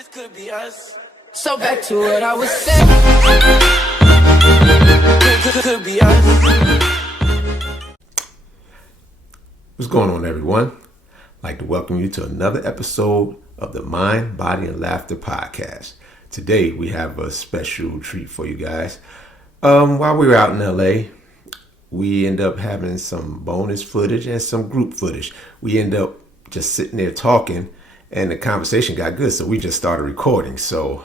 This could be us. So back to what I was saying. Could be us. What's going on, everyone? I'd like to welcome you to another episode of the Mind, Body, and Laughter podcast. Today, we have a special treat for you guys. While we were out in LA, we end up having some bonus footage and some group footage. We end up just sitting there talking, and the conversation got good, so we just started recording. So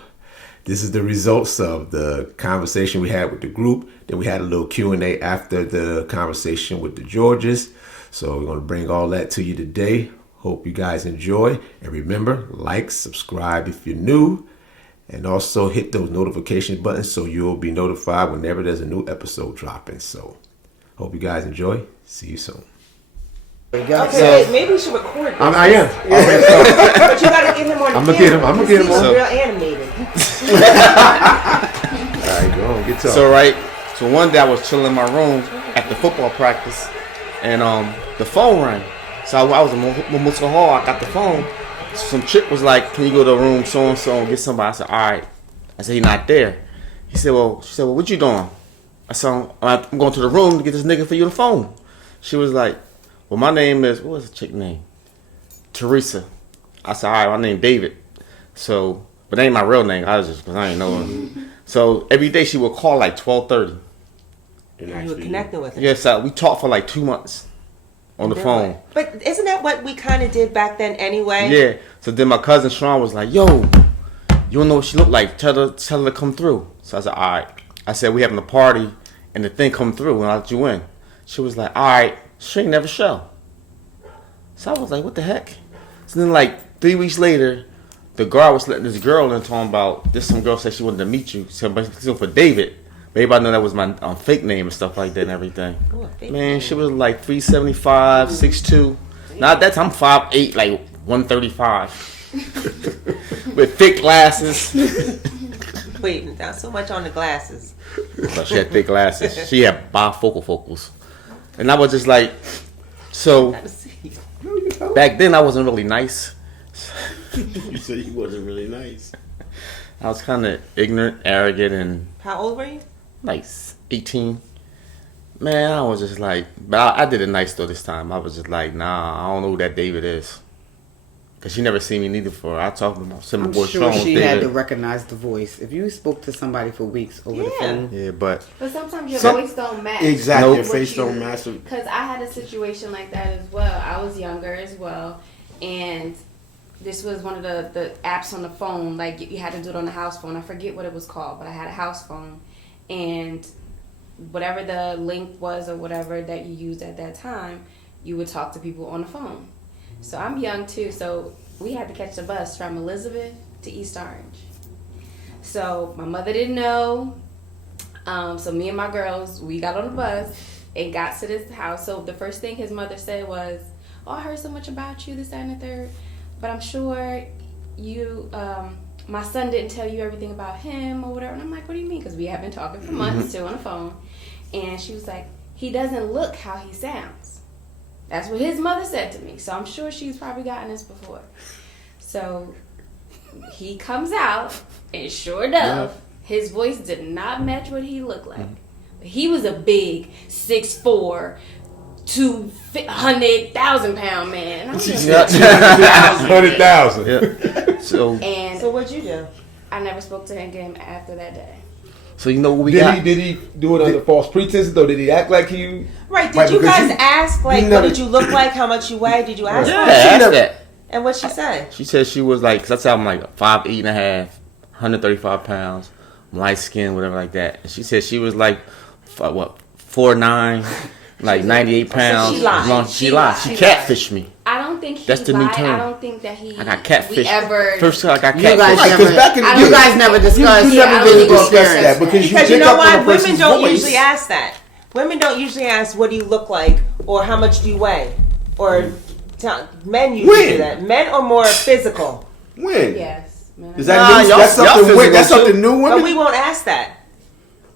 this is the results of the conversation we had with the group. Then we had a little Q&A after the conversation with the Georges. So we're going to bring all that to you today. Hope you guys enjoy. And remember, like, subscribe if you're new. And also hit those notification buttons so you'll be notified whenever there's a new episode dropping. So hope you guys enjoy. See you soon. Okay, maybe you should record this. I am. But you gotta get him on the I'm gonna get him on. Real animated. All right, go on, get to So one day I was chilling in my room at the football practice, and the phone rang. So I was in Musa Hall. I got the phone. Some chick was like, "Can you go to the room so and so and get somebody?" I said, "All right." I said, "He's not there." She said, "Well, what you doing?" I said, "I'm going to the room to get this nigga for you the phone." She was like, "Well, my name is," what was the chick name? Teresa. I said, "All right, my name David." So, but that ain't my real name. I ain't know her. So every day she would call like 12:30. You were connecting with her. Yes, we talked for like 2 months on the phone. What? But isn't that what we kind of did back then anyway? Yeah. So then my cousin Sean was like, "Yo, you don't know what she looked like. Tell her to come through." So I said, "All right." I said, "We having a party and the thing come through and I'll let you in." She was like, "All right." She ain't never show. So I was like, "What the heck?" So then like 3 weeks later, the girl was letting this girl in talking about this. Some girl said she wanted to meet you. So for David. But everybody know that was my fake name and stuff like that and everything. Oh, Man, she was like 375, 6'2". Now at that time, I'm 5'8", like 135. With thick glasses. Wait, not so much on the glasses. But she had thick glasses. She had bifocals. And I was just like, so back then I wasn't really nice. You said you wasn't really nice. I was kind of ignorant, arrogant, and How old were you? like 18. Man, I was just like, but I did it nice though this time. I was just like, nah, I don't know who that David is. Cause she never seen me neither for. I talked to my I'm boy sure Sean. she David. had to recognize the voice. If you spoke to somebody for weeks over the phone, Yeah, but sometimes your voice don't match. Exactly, Nope. your face don't match. Because I had a situation like that as well. I was younger as well, and this was one of the apps on the phone. Like you had to do it on the house phone. I forget what it was called, but I had a house phone, and whatever the link was or whatever that you used at that time, you would talk to people on the phone. So I'm young too, so we had to catch the bus from Elizabeth to East Orange. So my mother didn't know. So me and my girls, we got on the bus and got to this house. So the first thing his mother said was, "Oh, I heard so much about you, this, that, and the third. But I'm sure you, my son didn't tell you everything about him or whatever." And I'm like, "What do you mean?" Because we have been talking for months too on the phone. And she was like, "He doesn't look how he sounds." That's what his mother said to me. So I'm sure she's probably gotten this before. So he comes out, and sure enough, his voice did not match what he looked like. He was a big 6'4", 200,000 pound man. I'm just 100,000. yeah. So what'd you do? I never spoke to him again after that day. So you know what we got? Did he do it under false pretenses though? Did he act like he? Right, did you because guys ask, like, never- what did you look like? How much you weigh? Did you ask Yeah, I that? asked that. And what'd she say? She said she was like, cause that's how I'm like 5'8" and a half, 135 pounds, light skin, whatever like that. And she said she was like, 4'9", like 98 pounds. she lied. She lied. She catfished me. I don't think he That's the new lied. term. I don't think that he. I got catfished. We ever. First time I got you guys catfished. Right, 'cause never, back in the you day- guys never discussed. You never really physical discussed that appearance. because Because you you pick know up on what? a Women person's don't voice. usually ask that. Women don't usually ask, "What do you look like?" or "How much do you weigh?" Or men usually do that. Men are more physical. When? Yes. Man. Is that new? y'all- That's y'all something. physical That's too. something new. But Women. we won't ask that.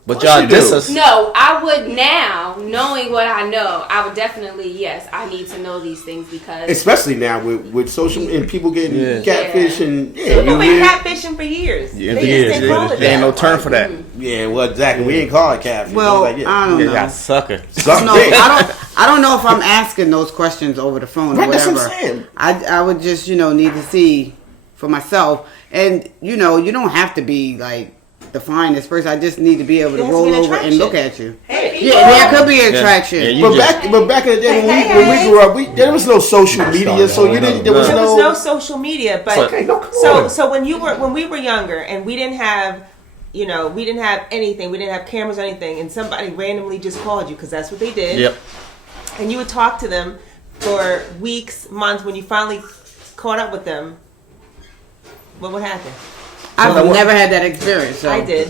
But y'all diss us. No, I would now, knowing what I know, I would definitely, yes, I need to know these things because... Especially now with social and people getting catfish and... People been catfishing for years. Yeah, They just didn't call it there ain't that. no term for that. Yeah, well, exactly. We ain't call it catfish. Well, It was like, I don't You know. got sucker. No, I don't know if I'm asking those questions over the phone or Right, that's whatever. what I'm saying. I would just, need to see for myself. And, you don't have to be, like, the finest person. I just need to be able to There has to roll be an over and attraction. look at you. Hey, Yeah, there could be an attraction. Yeah, you But just- back in the day when we grew up, there was no social media, so you didn't. There was There was no. no social media, but Okay, no, come on. so when we were younger and we didn't have, we didn't have anything, we didn't have cameras or anything, and somebody randomly just called you because that's what they did. Yep. And you would talk to them for weeks, months. When you finally caught up with them, what would happen? I've never had that experience. So. I did.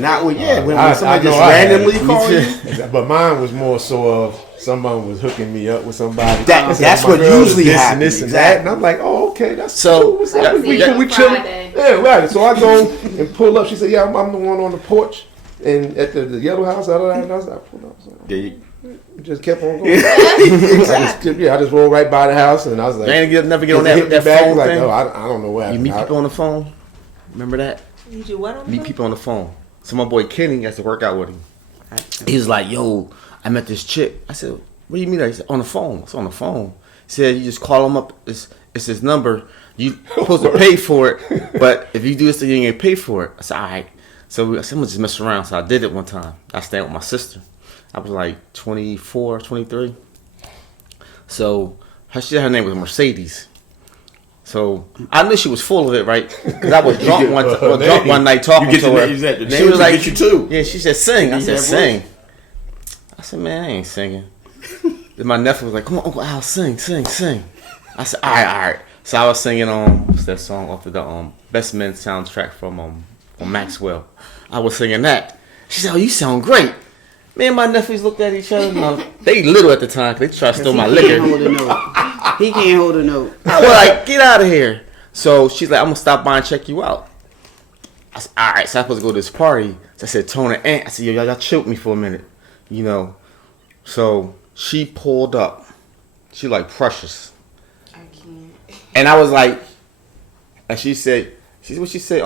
Not when when I somebody know just I had randomly it. called you. But mine was more so of someone was hooking me up with somebody. That's My what girl is usually this and happens, this and exactly. that, and I'm like, oh, okay, that's So, cool. What's up? We chilling. Friday. Yeah, right. So I go and pull up. She said, yeah, I'm the one on the porch and at the yellow house. And I was like, I pulled up. I was like, There you- just kept on going. I just rolled right by the house, and I was like, You ain't never get on hit me that back, phone like, thing. oh, I don't know what You happened. meet people on the phone. Remember that? You do what on Meet the people on the phone. So my boy Kenny has to work out with him. He was like, yo, I met this chick. I said, what do you mean? He said, on the phone. It's on the phone. He said, you just call him up. It's his number. You supposed to pay for it. But if you do this, then you ain't gonna pay for it. I said, all right. So I said, I'm gonna just mess around. So I did it one time. I stayed with my sister. I was like 24, 23. So her name was Mercedes. So I knew she was full of it, right? Because I was drunk one night talking to her. She was like, "You too." Yeah, she said, "Sing." I said, Yeah, "Sing." I said, "Man, I ain't singing." Then my nephew was like, "Come on, Uncle Al, sing." I said, "All right." So I was singing what's that song off of the Best Men soundtrack from Maxwell. I was singing that. She said, "Oh, you sound great." Me and my nephews looked at each other. They little at the time. 'Cause they tried to steal my liquor. He can't hold a note. I was like, get out of here. So she's like, I'm going to stop by and check you out. I said, all right. So I'm supposed to go to this party. So I said, Tony and Aunt. I said, yo, y'all chilled me for a minute. So she pulled up. She like Precious. I can't. And I was like, and she said, what she said,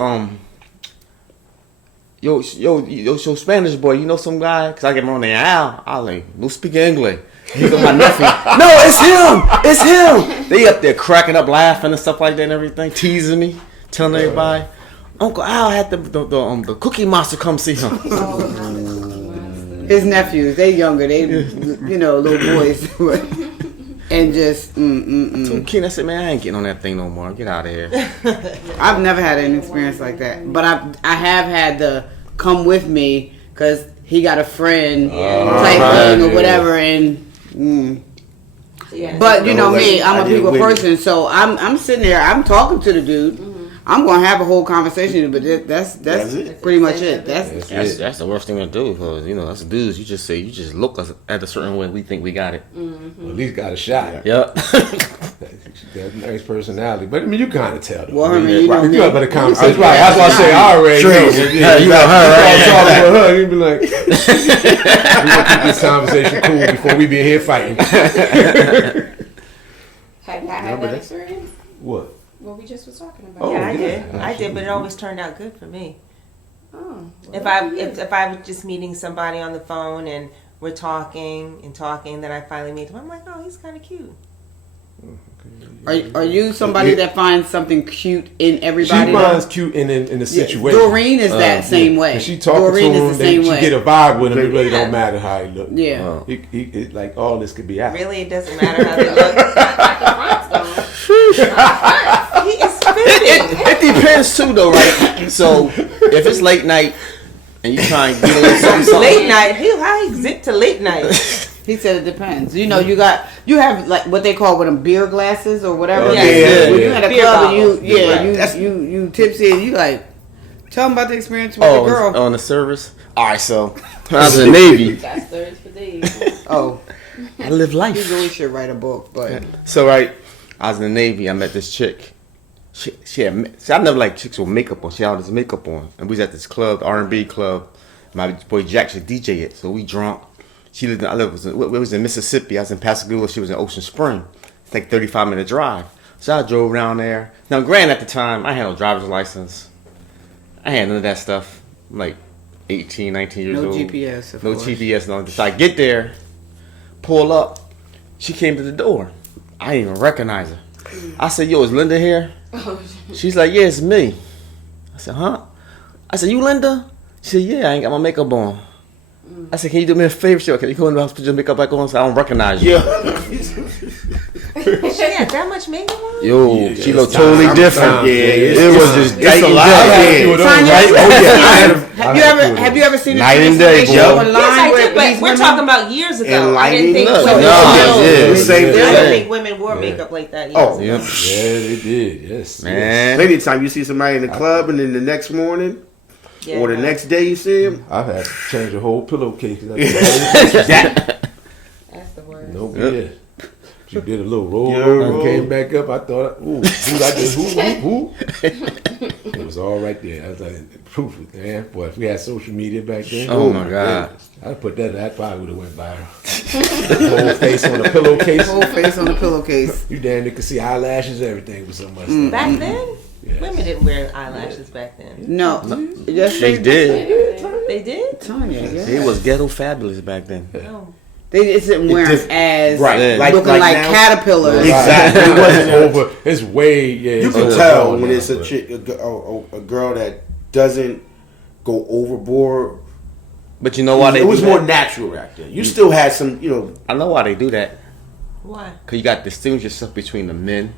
yo, Spanish boy, you know some guy? Because I get my name Al. I like, no speak English. He go, my nephew. No, it's him. They up there cracking up, laughing and stuff like that and everything, teasing me, telling everybody, Uncle Al had the Cookie Monster come see him. His nephews, they younger, they little boys, and just So Ken, I said, man, I ain't getting on that thing no more. Get out of here. I've never had an experience like that, but I have had the come with me because he got a friend type thing or whatever, and. Yeah. But you know me, I'm a people with person, so I'm sitting there, I'm talking to the dude. I'm gonna have a whole conversation, but that's it. pretty much it. That's the worst thing to do because us dudes, you just look at a certain way we think we got it. At least got a shot. Yep. That nice personality, but I mean, you kind of tell them. Well, I mean, you know me. you have a conversation, right? That's why I say I already know. Yeah, you know her, right? Talking with her, you'd be like, "We gonna keep this conversation cool before we be in here fighting." Have I had that experience? What? What we just was talking about. Oh, Yeah, I yeah. did, but it always turned out good for me. Oh. If I was just meeting somebody on the phone and we're talking, then I finally meet him, I'm like, oh, he's kind of cute. Are you somebody that finds something cute in She everybody? finds cute in the situation. Doreen is that same way. And she talking Doreen to him, is the same she way. get a vibe with him. It really Yeah. don't matter how he look. Yeah. It like all this could be out. Really, it doesn't matter how they look. He is fitting. It depends too, though, right? So if it's late night and you try and get a little something, Late night. How he zip to late night? He said it depends. You know, you have like what they call with them beer glasses or whatever. Oh, yeah. When you at a Beer club and bottles. you tipsy and you like tell them about the experience with the girl. on the service. All right, so when I was in the Navy, That's thirds for days. Oh, I live you life. really should write a book, but So right, I was in the Navy. I met this chick. She had. See, I never liked chicks with makeup on. She had all this makeup on, and we was at this club, R&B club, My boy Jack should DJ it. So we drunk. She lived. We was in Mississippi. I was in Pascagoula. She was in Ocean Spring. It's like 35-minute drive. So I drove around there. Now, granted, at the time, I had no driver's license. I had none of that stuff. I'm like 18, 19 years old. No GPS, of No course. GPS. No. So I get there, pull up. She came to the door. I didn't even recognize her. I said, "Yo, is Linda here?" She's like, "Yeah, it's me." I said, "Huh?" I said, "You Linda?" She said, "Yeah, I ain't got my makeup on." I said, "Can you do me a favor? She said, can you come in the house, put your makeup back on so I don't recognize you?" She had that much makeup on? Yo, she looked totally different. Yeah, it was just it's a lot. Tanya, have you ever seen this Night and day, transformation yo. online? Yes, I where did, but these we're women- talking about years ago. I didn't think Enlightening. women. No, Same I thing. didn't think women wore makeup like that years Oh, ago. Yep. Yeah, they did. Yes, Man. Plenty of time you see somebody in the club and then the next morning Yeah. or the next day you see him. I've had to change a whole pillowcase. That's the word. No good. She did a little roll Yeah, over and roll. came back up. I thought, ooh, who I did, who? It was all right there. I was like, proof, man. Boy, if we had social media back then, Oh my God. I'd put that probably would have went viral. Whole face on a pillowcase. Whole face on the pillowcase. You damn near could see eyelashes, everything with so much Mm. stuff. Back then? Yes. Women didn't wear eyelashes back then. No. Yes, They did. They did? Tanya, yeah. It was ghetto fabulous back then. No. They isn't wearing just- as Right, looking like now- caterpillars. Exactly. It wasn't over. It's way, yeah. You it's can over tell now, when it's a but- chick, a girl that doesn't go overboard. But you know why they It was do more that? natural back then. You still had some, I know why they do that. Why? Because you got to distinguish yourself between the men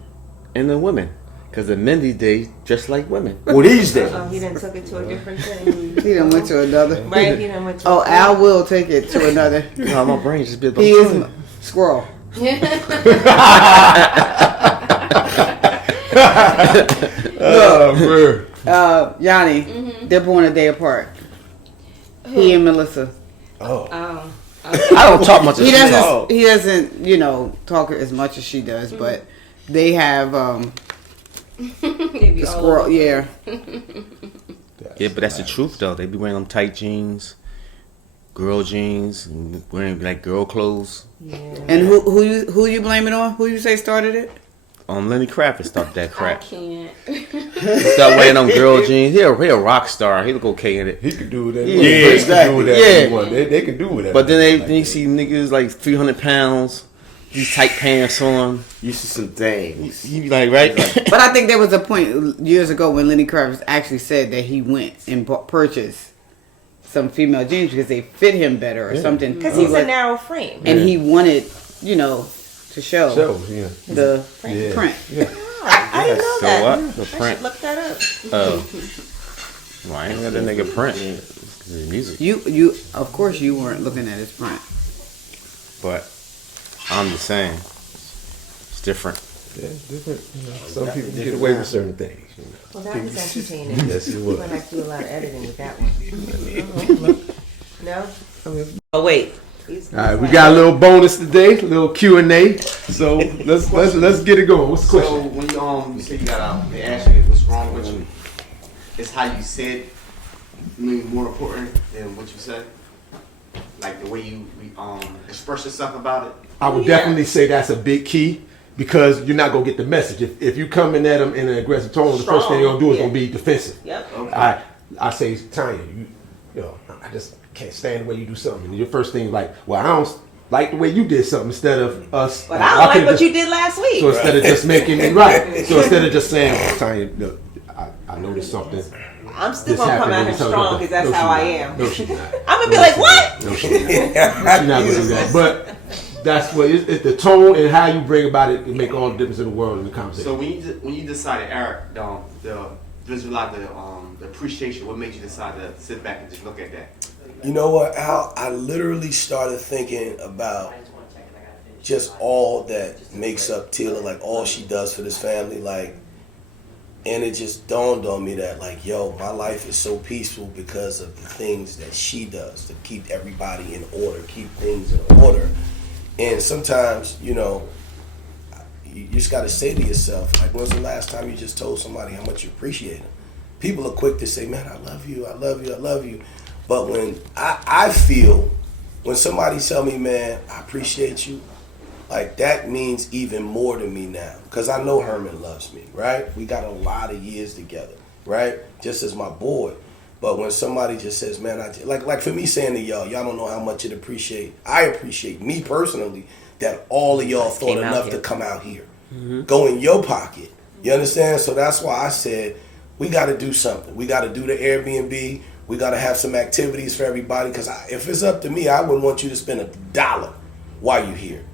and the women. Because the men these days just like women. well, these days. Oh, he done took it to a different thing. He done went to another. Right? He done went to Oh, Al will take it to another. No, my brain just bit. He is squirrel. Oh, man. Yanni, they're born a day apart. He and Melissa. Oh. I don't talk much. He of doesn't. He doesn't. Talk as much as she does, but they have the squirrel. Yeah. Yeah, but that's the truth though. They be wearing them tight jeans, girl jeans, and wearing like girl clothes. And who you blame it on? Who you say started it? Lenny Kravitz started that I crap. can't. Start wearing them girl jeans. He a rock star. He look okay in it. He could do that. Yeah, exactly. They can do whatever. But then you see niggas like 300 pounds, these tight pants on. You see some things. You be like, right? But I think there was a point years ago when Lenny Kravitz actually said that he went and purchased some female jeans because they fit him better or something. Because he's a narrow frame. and he wanted, to show yeah. the Yeah. print. Yeah. I didn't know So that. what? The I print. should look that up. Oh. Well, I ain't got that nigga print. It's the music. You of course you weren't looking at his print. But I'm just saying, it's different. Yeah, it's different. Some people can get away with certain things. Well, that was entertaining. Yes, it was. But I do a lot of editing with that one. No? Oh, wait. All right, we got a little bonus today, a little Q&A. So let's get it going. What's the So question? when you say you got out, they ask you what's wrong with you. It's how you said, more important than what you said. Like the way you express yourself about it. I would definitely say that's a big key because you're not gonna get the message. If you coming at them in an aggressive tone, the first thing they're gonna do is gonna be defensive. Yep. I say, Tanya, I just can't stand the way you do something. And your first thing is like, well, I don't like the way you did something instead of us. But I don't like what you did last week. So instead of just making it right, so instead of just saying, well, Tanya, look, I noticed something. I'm still This going to come happened. at her strong because that's No, how I she's am. not. No, she's not. I'm going to be like, what? No, she's not. She's not gonna do that. But that's what it's the tone and how you bring about it can make all the difference in the world in the conversation. So when you decided, Eric, the visualize the appreciation, what made you decide to sit back and just look at that? You know what, Al? I literally started thinking about just all that makes up Tila, like all she does for this family, like, and it just dawned on me that, like, yo, my life is so peaceful because of the things that she does to keep everybody in order, keep things in order. And sometimes, you just got to say to yourself, like, when's the last time you just told somebody how much you appreciate them? People are quick to say, man, I love you, I love you, I love you. But when I feel when somebody tell me, man, I appreciate you, like that means even more to me now. Because I know Herman loves me, right? We got a lot of years together, right? Just as my boy. But when somebody just says, man, like for me saying to y'all don't know how much I appreciate me personally that all of y'all thought enough to come out here. Go in your pocket. You understand? So that's why I said, we got to do something. We got to do the Airbnb. We got to have some activities for everybody. Because if it's up to me, I wouldn't want you to spend $1 while you're here.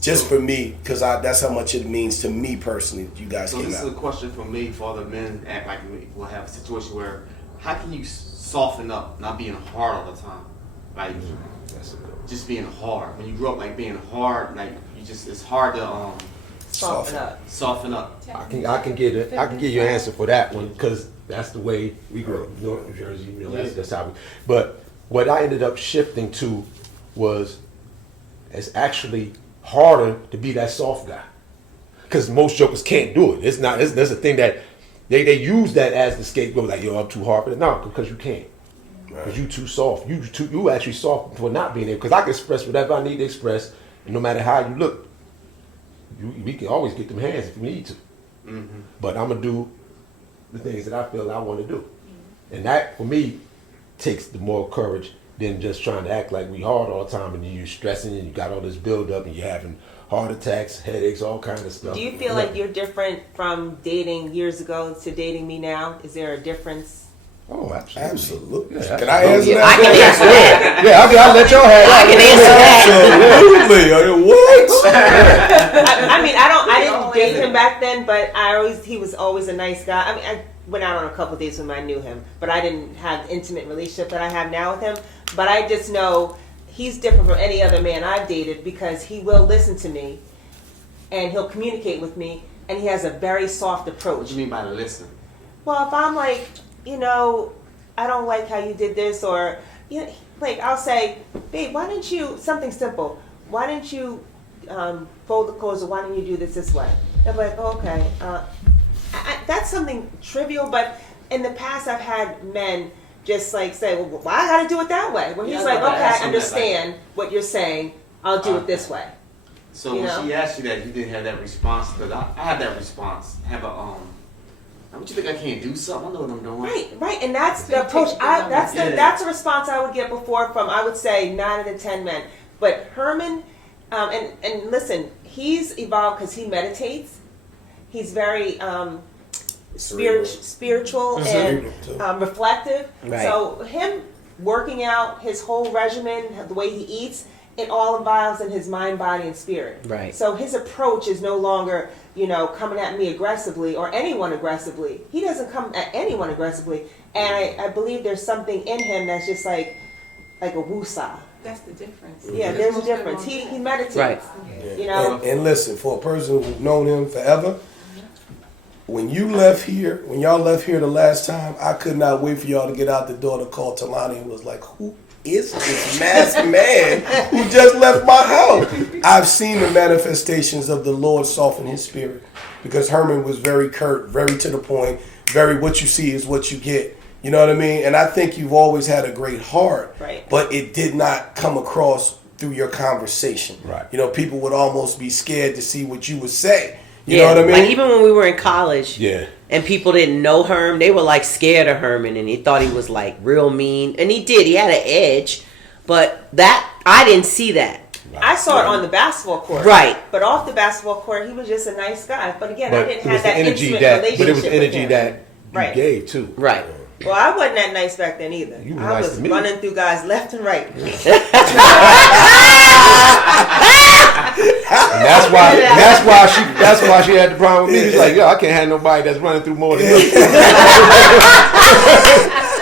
Just for me, because that's how much it means to me personally that you guys came out. So this is a question for me, for other men, act like we'll have a situation where, how can you soften up, not being hard all the time? Like, just being hard. When you grew up, like, being hard, like, it's hard to, soften up. I can give you an answer for that one because that's the way we grew up, New Jersey. You know, that's how we. But what I ended up shifting to was it's actually harder to be that soft guy because most jokers can't do it. It's not. There's a thing that they use that as the scapegoat, like yo, I'm too hard for it. No, because you can't. Because you too soft. You actually soft for not being there. Because I can express whatever I need to express, and no matter how you look. We can always get them hands if we need to. But I'm going to do the things that I feel I want to do. And that, for me, takes the more courage than just trying to act like we hard all the time and you're stressing and you got all this build-up and you're having heart attacks, headaches, all kinds of stuff. Do you feel like you're different from dating years ago to dating me now? Is there a difference? Oh, absolutely. Yeah. Can I answer that? I can answer that. Yeah, I'll let y'all have I can answer that. Absolutely. What? I mean, I didn't date him back then, but he was always a nice guy. I mean, I went out on a couple of dates when I knew him, but I didn't have the intimate relationship that I have now with him. But I just know he's different from any other man I've dated because he will listen to me and he'll communicate with me and he has a very soft approach. What do you mean by listen? Well, if I'm like, I don't like how you did this, or like I'll say, babe, why didn't you, something simple, why didn't you fold the clothes, or why didn't you do this way? They're like, oh, okay. That's something trivial, but in the past I've had men just like say, well, why I gotta do it that way? Well, he's like, okay, I understand what you're saying, I'll do it this way. So when she asked you that, you didn't have that response, because I had that response, don't you think I can't do something? I know what I'm doing. Right, and that's the approach. That's a response I would get before from, I would say, 9 out of 10 men. But Herman, and listen, he's evolved because he meditates. He's very spiritual and reflective. Right. So him working out his whole regimen, the way he eats, it all involves in his mind, body, and spirit. Right. So his approach is no longer, coming at me aggressively or anyone aggressively. He doesn't come at anyone aggressively. And I believe there's something in him that's just like a woosah. That's the difference. Yeah, there's a difference. He meditates. Right. And listen, for a person who's known him forever, when y'all left here the last time, I could not wait for y'all to get out the door to call Talani and was like, who is this masked man who just left my house? I've seen the manifestations of the Lord soften his spirit because Herman was very curt, very to the point, very what you see is what you get. You know what I mean? And I think you've always had a great heart, right, but it did not come across through your conversation. Right. People would almost be scared to see what you would say. You know what I mean? Like even when we were in college, and people didn't know Herm, they were like scared of Herman, and he thought he was like real mean, and he did. He had an edge, but that I didn't see that. Right. I saw it on the basketball court, right? But off the basketball court, he was just a nice guy. But again, I didn't have that intimate relationship. But it was the energy that you gave too, right? Well, I wasn't that nice back then either. I was running through guys left and right. And that's why she had the problem with me. She's like, yo, I can't have nobody that's running through more than me.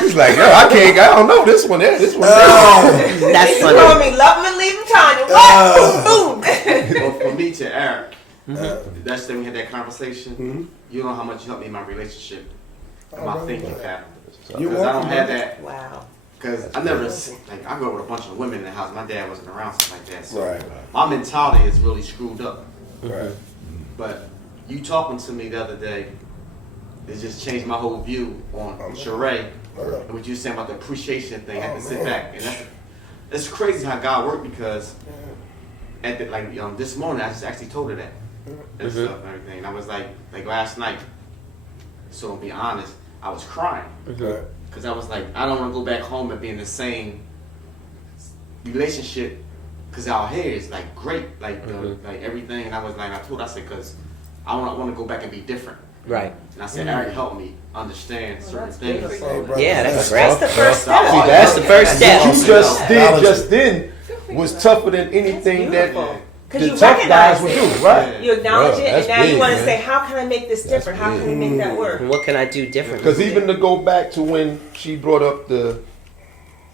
She's like, yo, I don't know this one there. This one there. That's funny. You told me love him and leave him, Tanya. What? Boom. Well, for me to Eric, that's the thing we had that conversation. You know how much you helped me in my relationship, and my thinking pattern. Because I don't have that. Wow. Because I never, I grew up with a bunch of women in the house. My dad wasn't around, stuff like that. So my mentality is really screwed up. Right. But you talking to me the other day, it just changed my whole view on Sheree. And what you were saying about the appreciation thing, I had to sit back. And it's crazy how God worked because at the, this morning, I just actually told her that. And stuff and everything. And I was like last night, so to be honest, I was crying. Because I was like, I don't want to go back home and be in the same relationship because our hair is like great, like everything. And I was like, I said, because I want to go back and be different. Right. And I said, Eric, help me understand certain things. Yeah, that's great. That's the first step. See, That's the first step. What you just did just then was tougher than anything that Because the you tough guys recognize would it. do, right? You acknowledge it, and that's now you big, want to man. say, how can I make this different? How can we make that work? And what can I do differently? Because even to go back to when she brought up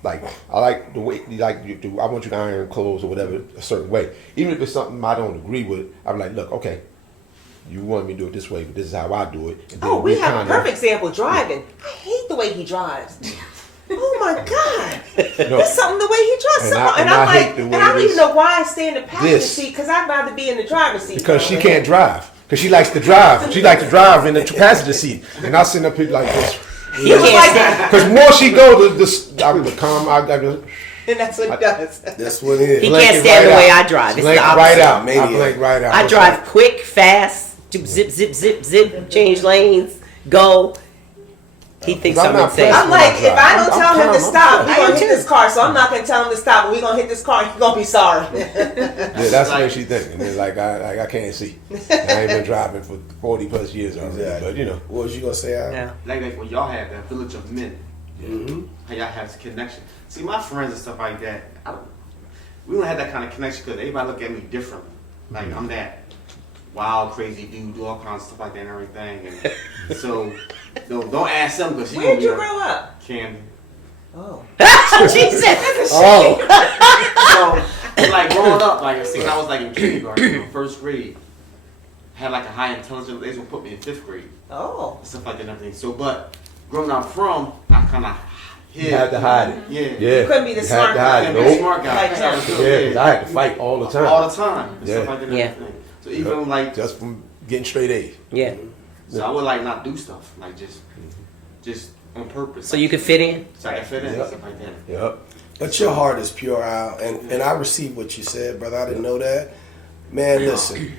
I like the way you do. I want you to iron clothes or whatever a certain way. Even if it's something I don't agree with, I'm like, look, okay, you want me to do it this way, but this is how I do it. And then We have a perfect example driving. I hate the way he drives. Oh my God! There's something the way he drives. And I'm like, and I don't even know why I stay in the passenger seat because I'd rather be in the driver's seat. Because she can't drive. Because she likes to drive. She likes to drive in the passenger seat. And I sit up here like this. Because more she goes, I'm calm. And that's what he does. That's what it is. He can't stand the way I drive. It's the Blink opposite. right out. I blink right out. I drive quick, fast, zip, zip, zip, zip, change lanes, go. He thinks I'm insane. I'm like, if I don't tell him to stop, we're going to hit this car. So I'm not going to tell him to stop, but we're going to hit this car. He's going to be sorry. Yeah, that's what she thinking. It's like, I can't see. I ain't been driving for 40 plus years already. But, you know. What was you going to say, Al? Yeah. Like when y'all have that village of men, how y'all have this connection. See, my friends and stuff like that, we don't have that kind of connection because everybody look at me differently. Like, I'm that wild, crazy dude, do all kinds of stuff like that and everything. And so, don't ask them because Where'd you grow up? Camden. Oh. She said, So, like growing up, like since I was like in kindergarten, first grade, had like a high intelligence. They would put me in 5th grade. Oh. Stuff like that and everything. So, but growing up from, I kind of hid. You had to hide it. Yeah. You couldn't be the smart guy. Couldn't be the smart guy. Like I was him. still Yeah, because I had to fight all the time. all the time. And Yeah. stuff like that and Yeah. everything. So even like, Just from getting straight A's. yeah. so I would like not do stuff like just on purpose. So you could fit in? So I can fit in, Yep. stuff like that. Yep. But your heart is pure, Al. And I received what you said, brother. I didn't know that. Man, listen.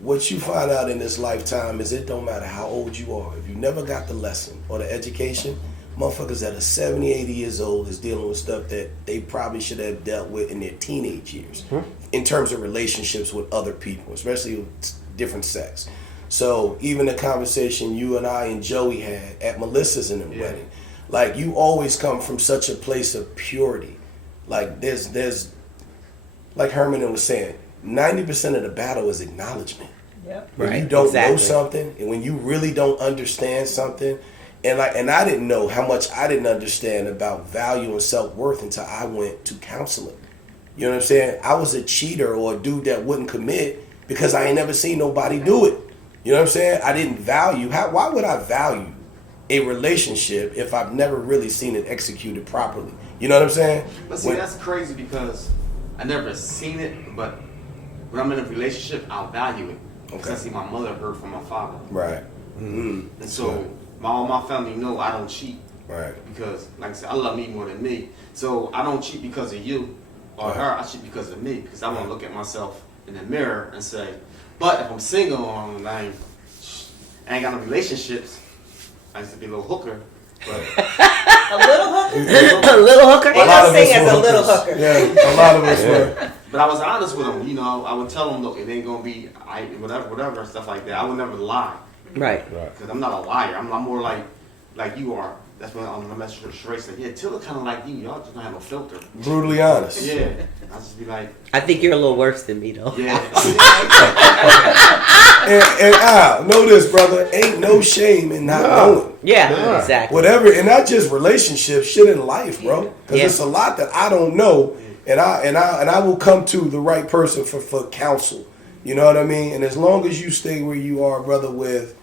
What you find out in this lifetime is it don't matter how old you are. If you never got the lesson or the education, motherfuckers that are 70, 80 years old is dealing with stuff that they probably should have dealt with in their teenage years in terms of relationships with other people, especially with different sex. So even the conversation you and I and Joey had at Melissa's in the wedding, like you always come from such a place of purity. Like there's like Herman was saying, 90% of the battle is acknowledgement. Yep. When you don't know something, and when you really don't understand something, and I didn't know how much I didn't understand about value and self-worth until I went to counseling. You know what I'm saying? I was a cheater or a dude that wouldn't commit because I ain't never seen nobody do it. You know what I'm saying? I didn't value. Why would I value a relationship if I've never really seen it executed properly? You know what I'm saying? But see, that's crazy because I never seen it, but when I'm in a relationship, I'll value it. Because I see my mother heard from my father. Right. And so all my family know I don't cheat. Right. Because, like I said, I love me more than me. So I don't cheat because of you or her. I cheat because of me. Because I want to look at myself in the mirror and say, but if I'm single and I ain't got no relationships, I used to be a little hooker. But A little hooker? A little hooker? Ain't no thing as a little hooker. Yeah, a lot of us were. But I was honest with them, you know. I would tell them, look, it ain't gonna be whatever, and stuff like that. I would never lie, Right. because I'm not a liar. I'm more like you are. That's when on the message Sheree said, yeah, Tilla kind of like you. Y'all just don't have no filter. Brutally honest. Yeah, I just be like, I think you're a little worse than me, though. yeah. And Al, know this, brother. Ain't no shame in not knowing. Yeah, exactly. Whatever, and not just relationships, shit in life, bro. Because Yeah. it's a lot that I don't know, and I will come to the right person for counsel. You know what I mean? And as long as you stay where you are, brother, with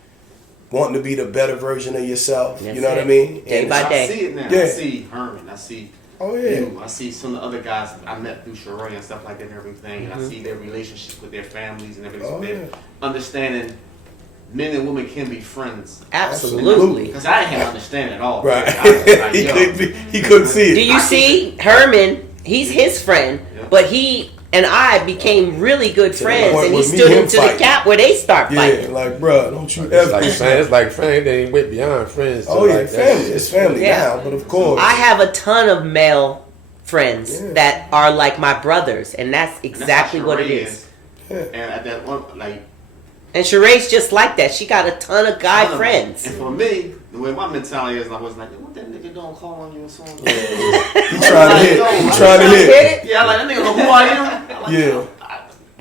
wanting to be the better version of yourself, That's you know what I it. mean? Day And by day. I see it now. Yeah. I see Herman. I see you. I see some of the other guys I met through Sheree and stuff like that and everything. And I see their relationship with their families and everything. Oh, They're understanding men and women can be friends. Absolutely. Because I didn't understand it at all. Right. I was like, he couldn't see it. Do you see Herman? He's his friend, Yeah. but he and I became really good friends, point and he where me stood and him him to the fighting. cap where they start Yeah, fighting. like, bro, don't you It's ever. like friends. It's like friends. They went beyond friends. to Oh yeah, like that family. shit. It's family Yeah. now, but of course. I have a ton of male friends Yeah. that are like my brothers, and that's And that's exactly how what it Sheree is. And at that one, like, And Sheree's just like that. She got a ton of guy ton of- friends. And for me, the way my mentality is, I was like, what that nigga doing calling you or something? He trying to hit. He trying to hit. Yeah, like, that nigga know who I am. I'm like, Yeah. no.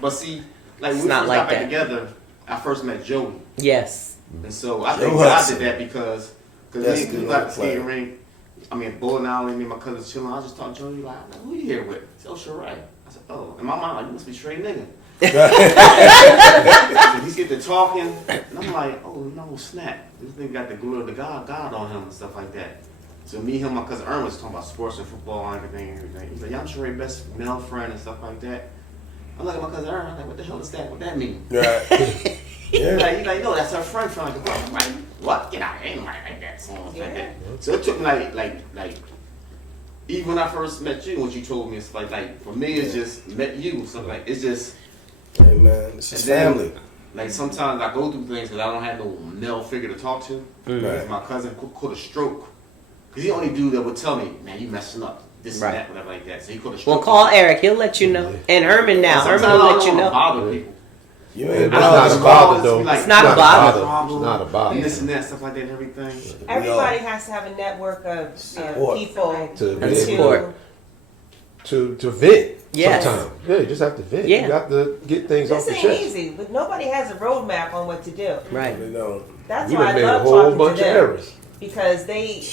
But see, like, It's when we not first like got back that. together, I first met Joey. Yes. And so I think Joe God Hudson. did that because That's me good we got the on skating play. ring. I mean, bowling alley, me and my cousin chilling. I just talked to Joey like, who you here with? He said, oh, Sheree. I said, oh. And my mom like, you must be straight nigga. So he's get to talking, and I'm like, oh no, snap. This nigga got the glue of the God on him and stuff like that. So me, him, my cousin Ern was talking about sports and football and everything. He's like, yeah, I'm Sheree's best male friend and stuff like that. I'm like, my cousin Ern, I'm like, what the hell is that? What that mean? Right. He's Yeah. like, no, that's our friend. I'm like, what? Get out of here. Ain't nobody like that. So, like that. So it took me like, even when I first met you, what you told me, it's like for me, it's just met you. So like, it's just. Hey man, this is And then, family. Like sometimes I go through things because I don't have no male figure to talk to. Right. My cousin caught a stroke. Because he the only dude that would tell me, man, you messing up. This Right. and that, whatever like that. So he caught a stroke. Well, call Eric. He'll let you know. And Herman now. Sometimes Herman will I let you don't wanna know. bother people. You It's ain't I not know a it's bother calls, though. be like, It's not a bother. problem, It's not a bother. And this and that, stuff like that and everything. Everybody has to have a network of Support. people To And support. to vent. Yes. Sometimes. Yeah, you just have to vent. Yeah. You have to get things off This the ain't chest. easy, but nobody has a roadmap on what to do. Right. You know. That's We why done I made a love whole talking bunch to of them errors. because they,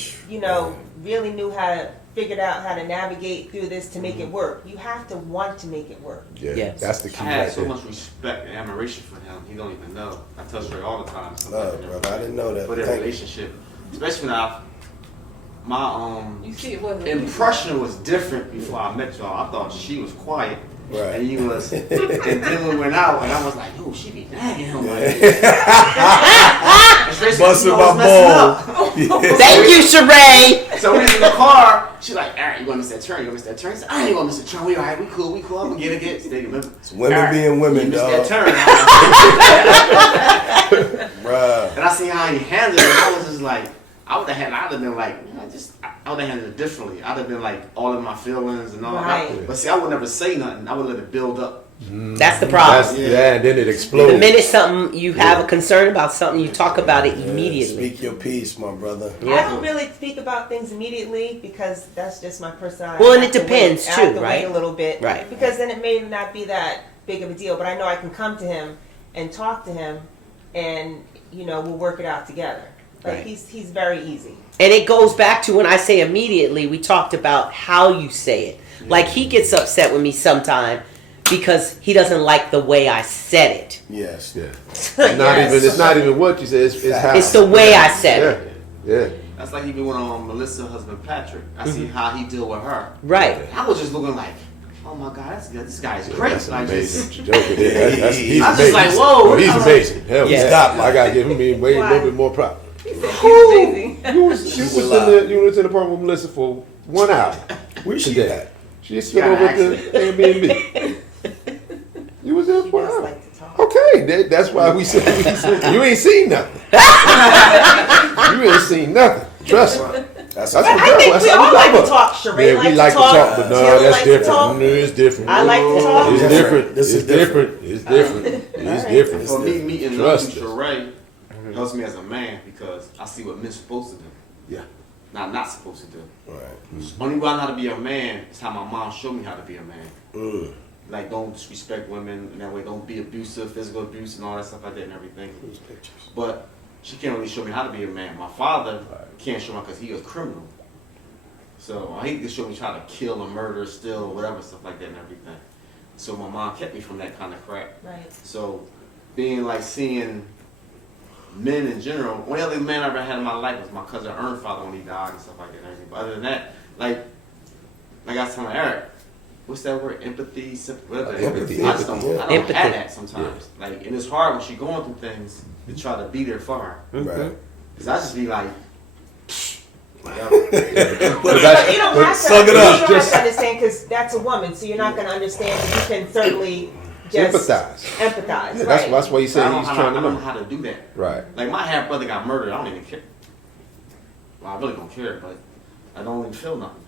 really knew how to figured out how to navigate through this to make it work. You have to want to make it work. Yeah, Yes. that's the key I had right so there. much respect and admiration for him. He don't even know. I tell Sheree all the time. stuff No, like that. brother, I didn't know that. For their Thank you. relationship, especially when my You see, it wasn't impression was different before I met y'all. I thought she was quiet. Right. And you was, and then we went out, and I was like, "Yo, she be nagging him like this." Busting my balls. Thank you, Sheree. So we was in the car. She like, "All right, you gonna miss that turn? You gonna miss that turn?" I said, "I ain't gonna miss the turn. We all right. We cool. We cool. I'm gonna get it. It's women being women, you missed dog. that turn." Bruh. And I see how he handled it. I was just like, I'd have been like, I would have handled it differently. I'd have been like all in my feelings and all Right. that. But see, I would never say nothing. I would let it build up. That's the problem. That's, yeah, and then it explodes. The minute something you have a concern about something, you talk about it immediately. Speak your piece, my brother. I don't really speak about things immediately because that's just my personality. Well, I and have it to depends, wait. I have too, to right? wait a little bit, Right. Because then it may not be that big of a deal. But I know I can come to him and talk to him, and we'll work it out together. Like Right. he's very easy. And it goes back to when I say immediately, we talked about how you say it. Like he gets upset with me sometime because he doesn't like the way I said it. Yes. Yeah. It's not even what you said. It's how. It's the way I said it. Yeah. That's like even when Melissa's husband Patrick. I see how he deal with her. Right. I was just looking like, oh my God, that's good. This guy's great. That's Like, amazing. just, Joking. Yeah, he's I was amazing. just like, whoa. Oh, he's amazing. Hell Yeah. yeah. I gotta give him a little bit more props. He said she's amazing. You was in the apartment with Melissa for 1 hour. Where's she Today. at? She still over at the Airbnb. You was there He for an does hour. like to talk. Okay, that's why we said you ain't seen nothing. You ain't seen nothing. Trust me. That's That's I what think that's we how all like love to her. talk. Sheree Yeah, we likes like to talk, but no, Jill that's likes to different. talk. No, it's different. I like to talk. It's different. This is It's different. It's different. It's Alright. different. for me, meeting Trust Lucky us. Sheree helps me as a man because I see what men's supposed to do. Yeah. Not supposed to do. Right. Only way I know how to be a man is how my mom showed me how to be a man. Mm. Like, don't disrespect women in that way. Don't be abusive, physical abuse, and all that stuff like that and everything. Those pictures. But she can't really show me how to be a man. My father can't show me because he was criminal. So he could show me how to kill or murder, steal, whatever, stuff like that and everything. So my mom kept me from that kind of crap. Right. So being like seeing men in general, only other man I ever had in my life was my cousin Ern's father when he died and stuff like that and everything. But other than that, like I was telling Eric, what's that word? Empathy, whatever. Empathy. I just don't, I don't Empathy. have that sometimes. Like, and it's hard when she's going through things to try to be there for her. Right. Cause I just be like, whatever. But you don't have to, suck it you up. don't have to understand because that's a woman, so you're not going to understand. But you can certainly just empathize. Yeah, Right. that's why he I said don't he's know trying how, to I don't know know. how to do that. Right. Like my half brother got murdered. I don't even care. Well, I really don't care, but I don't even feel nothing.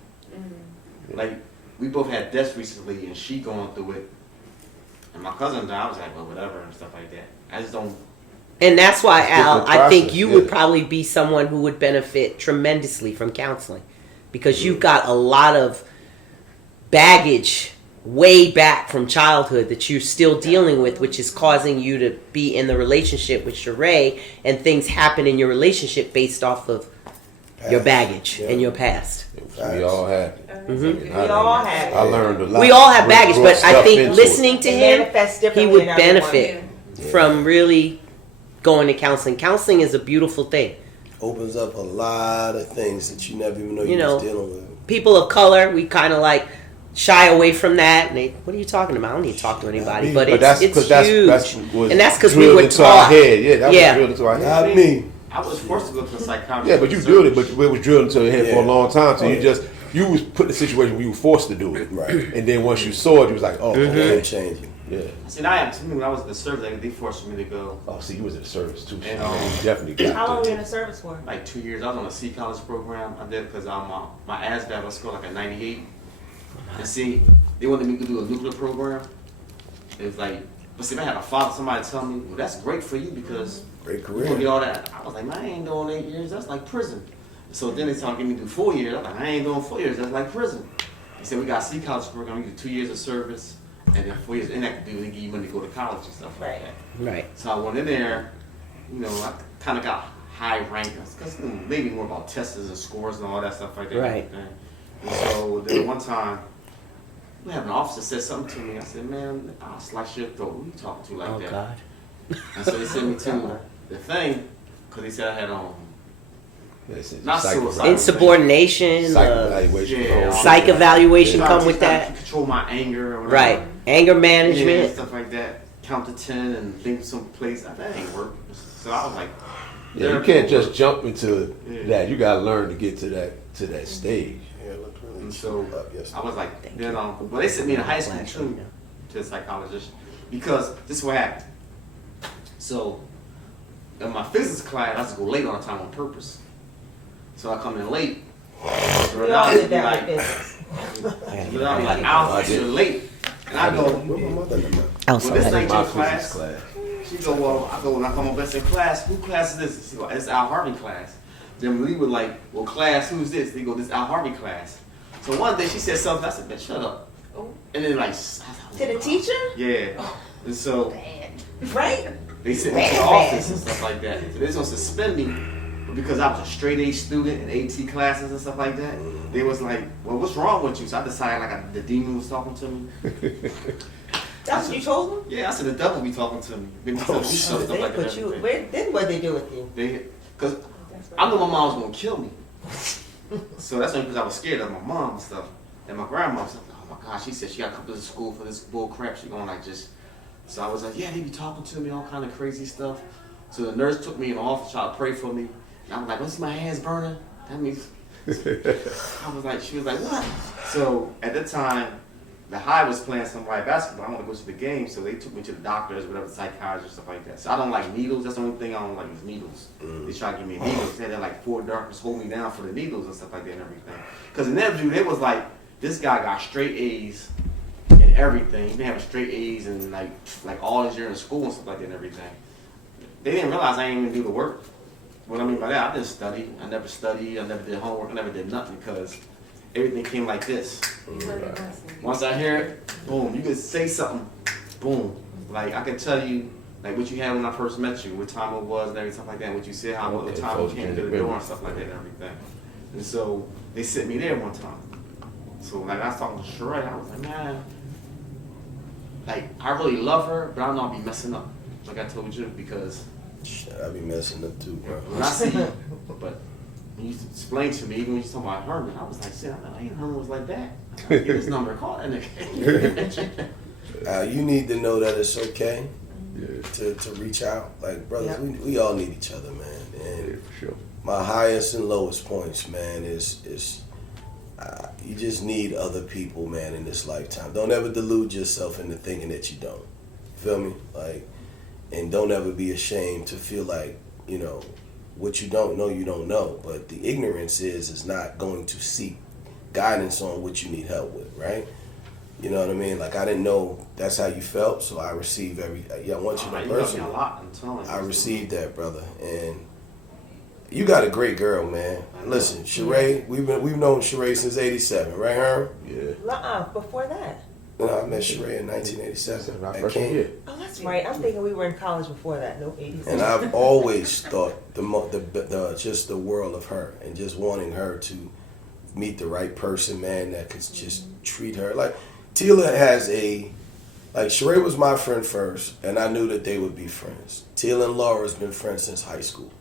Like we both had deaths recently, and she going through it, and my cousin died. I was like, well, whatever and stuff like that. I just don't. And that's why, Al, different I think process, you yeah. would probably be someone who would benefit tremendously from counseling because you've got a lot of baggage way back from childhood that you're still dealing with, which is causing you to be in the relationship with Sheree, and things happen in your relationship based off of your baggage and your past. We all have it. We all have it. I learned a lot. We all have baggage, Brought but I stuff think into listening it. to It him, manifests he differently would in everyone. benefit from really going to counseling. Counseling is a beautiful thing. Opens up a lot of things that you never even know you know, was dealing with. People of color, we kind of like shy away from that. And they, what are you talking about? I don't need to talk to anybody. But it's huge. And that's because we drilled were into our taught. head. Yeah, that was drilled into our head. Not me. I was forced to go to a psychiatrist. Yeah, but you did it, but it was drilled into your head for a Yeah. long time. So Oh, you yeah. just, you was put in a situation where you were forced to do it. Right. And then once you saw it, you was like, oh, okay. Can't change it. Yeah. See, now I am. To me, when I was in the service, they forced me to go Oh, see, you was in the service too. And, You definitely got How long to. were you in the service for? like 2 years. I was on a C college program. I did because my ASVAB was scored like a 98. And see, they wanted me to do a nuclear program. It was like, but see, if I had a father, somebody tell me, well, that's great for you because Great you gonna get career. all that. I was like, man, I ain't doing 8 years. That's like prison. So then they started getting me to do 4 years. I was like, I ain't doing 4 years. That's like prison. They said, we got a C college program. You do 2 years of service. And then 4 years inactive, they give you money to go to college and stuff like Right. that. Right. So I went in there, you know, I kind of got high rankings because maybe more about tests and scores and all that stuff like that. Right. And so then one time, we have an officer said something to me. I said, man, I'll slice your throat. Who you talking to like Oh, that? God. And so they sent me to the thing because they said I had not Psych- suicide. Insubordination, Psych evaluation. Yeah. the whole psych shit. evaluation They come tried with to that. control my anger or whatever. Right. Anger Yeah, management. stuff like that. Count to 10 and think someplace. That ain't work. So I was like, Yeah, you can't just jump into Yeah. that. You gotta learn to get to that stage. Yeah, look really And so up yesterday. I was like, then well, they sent me in high school too to a psychologist because this is what happened. So in my physics class, I used to go late on time on purpose. So I come in late. We all did that with business. But I'm like, you're late. And I go, Where my mother in the Oh, well, this sorry. ain't My your physics class. She go, well, I go, when I come on best in class, who class is this? She go, it's Al Harvey class. Then we were like, well, class, who's this? They go, this Al Harvey class. So one day she said something, I said, man, shut up. And then like, To the teacher? yeah. And so Right? they sent me to the office and stuff like that. So they was gonna suspend me because I was a straight A student in AT classes and stuff like that. They was like, well, what's wrong with you? So I decided like the demon was talking to me. That's what you told them? Yeah, I said the devil be talking to me. They be telling me stuff They like put that. you. Then what they do with you? Because I knew my mom was gonna kill me. So that's only because I was scared of my mom and stuff. And my grandma was like, oh my gosh, she said she got to come to the school for this bull crap. She going like just. So I was like, yeah, they be talking to me, all kind of crazy stuff. So the nurse took me in the office, tried to pray for me. And I was like, don't see my hands burning? That means. I was like, she was like, what? So at the time, the High was playing some white basketball. I want to go to the game, so they took me to the doctors, whatever, psychiatrists, stuff like that. So I don't like needles. That's the only thing I don't like is needles. They try to give me needles. They had like 4 doctors hold me down for the needles and stuff like that and everything. Because in that view, they was like, this guy got straight A's in everything. He been having straight A's and like all his year in school and stuff like that and everything. They didn't realize I ain't even do the work. What I mean by that, I didn't study. I never studied. I never did homework. I never did nothing because everything came like this. Once I hear it, boom, you can say something, boom. Like I can tell you, like what you had when I first met you, what time it was and everything like that, and what you said, what time you came to the door and stuff like that and everything. And so they sent me there one time. So like I was talking to Sheree, I was like, man, like I really love her, but I know I'll be messing up. Like I told you, because Shit, I be messing up too, bro. when I see, but he used to explain to me, even when he was talking about Herman, I was like, shit, I ain't Herman was like that. I gotta get his number, call that nigga. You need to know that it's okay to reach out. Like, brothers, we all need each other, man. And for sure. my highest and lowest points, man, is you just need other people, man, in this lifetime. Don't ever delude yourself into thinking that you don't. Feel me? Like, and don't ever be ashamed to feel like, you know, what you don't know, you don't know. But the ignorance is not going to seek guidance on what you need help with, right? You know what I mean? Like, I didn't know that's how you felt, so I received I want you to know personally. A lot, I'm telling you. I received that, brother, and you got a great girl, man. Listen, Sheree, we've known Sheree since '87, right, Herm? Yeah. Before that. No, I met Sheree in 1987. Our freshman year. Oh, that's right. I'm thinking we were in college before that. No, 87. And I've always thought just the world of her, and just wanting her to meet the right person, man, that could just treat her like. Tila has Sheree was my friend first, and I knew that they would be friends. Tila and Laura's been friends since high school.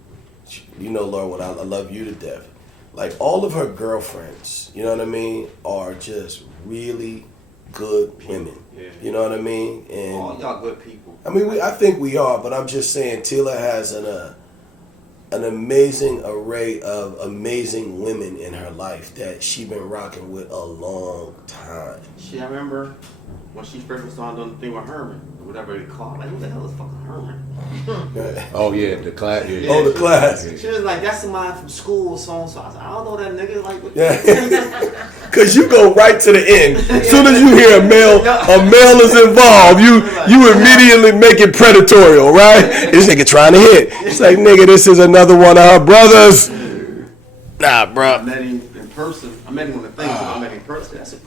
You know, Laura, I love you to death. Like, all of her girlfriends, you know what I mean, are just really good women. Yeah. You know what I mean? And all y'all good people. I mean, I think we are, but I'm just saying Tila has an amazing array of amazing women in her life that she been rocking with a long time. I remember when she first was on doing the thing with Herman, whatever they call it. Like, who the hell is fucking Herman? Oh yeah, the class. Yeah, Oh, the class. She was like, that's somebody from school or so and so. I said, I don't know that nigga. Like, what? Yeah. Cause you go right to the end. As soon as you hear a male is involved, you immediately make it predatorial, right? This nigga trying to hit. It's like, nigga, this is another one of her brothers. Nah, bro. I met him in person. I met him on the thing. I met him in person. I said,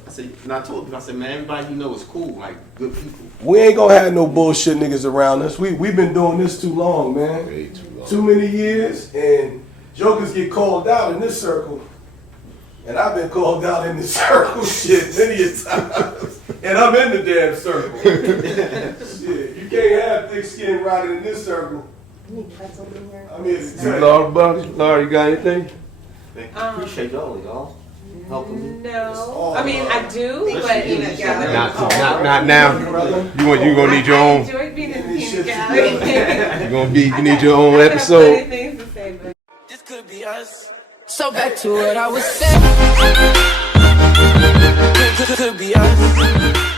and I told him, I said, man, everybody you know is cool, like good people. We ain't gonna have no bullshit niggas around us. We've been doing this too long, man. Way too long. Too many years, and jokers get called out in this circle. And I've been called out in this circle shit many a times. And I'm in the damn circle. Shit, you can't have thick skin riding in this circle. You need pretzel in here? I mean, Laura, you got anything? Appreciate y'all helping me. No, I mean I do, but you know, Not now. You gonna need your I own. enjoyed being in the peanut gallery. You need your own episode. I have plenty of things to say, but This could be us. So back to what I was saying. Could be us.